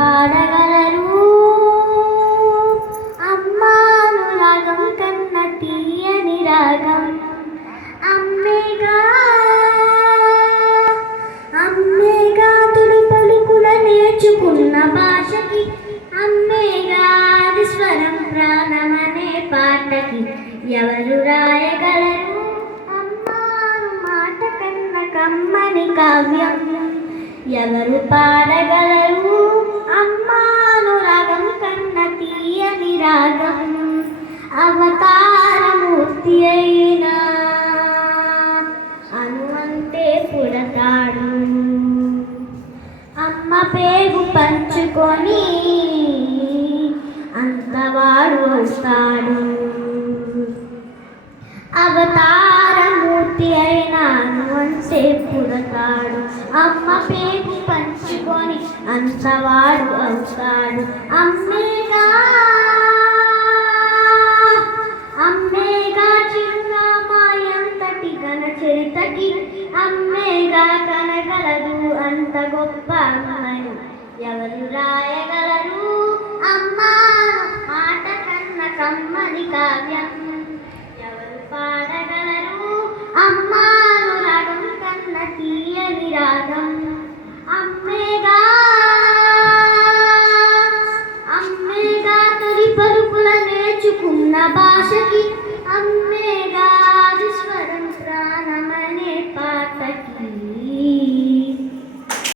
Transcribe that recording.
పాడగలరు అమ్మానురాగం కన్న తీయని రాగం అమ్మేగా అమ్మేగా తుడి పలుకుల నేర్చుకున్న భాషకి అమ్మేగా అది స్వరం ప్రాణమనే పాటకి ఎవరు రాయగలరు అమ్మాను మాట కన్న కమ్మని కావ్యం ఎవరు పాడగలరు అమ్మానురాగం కన్న తీయని రాగం అవతారమూర్తి అయినా అనువంతే పుడతాడు అమ్మ పేగు పంచుకొని అంతవాడు వస్తాడు అవతారమూర్తి అయినా అనువంతే పుడతాడు అమ్మ పేగు పంచుకొని అంతవాడు అవుతాడు అమ్మేగా అమ్మేగా చిరునామా ఎంతటి ఘన చరితకి అమ్మేగా కనగలదు అంత గొప్ప అమ్మను ఎవరు రాయగలరు అమ్మా మాట కన్న కమ్మని కావ్యం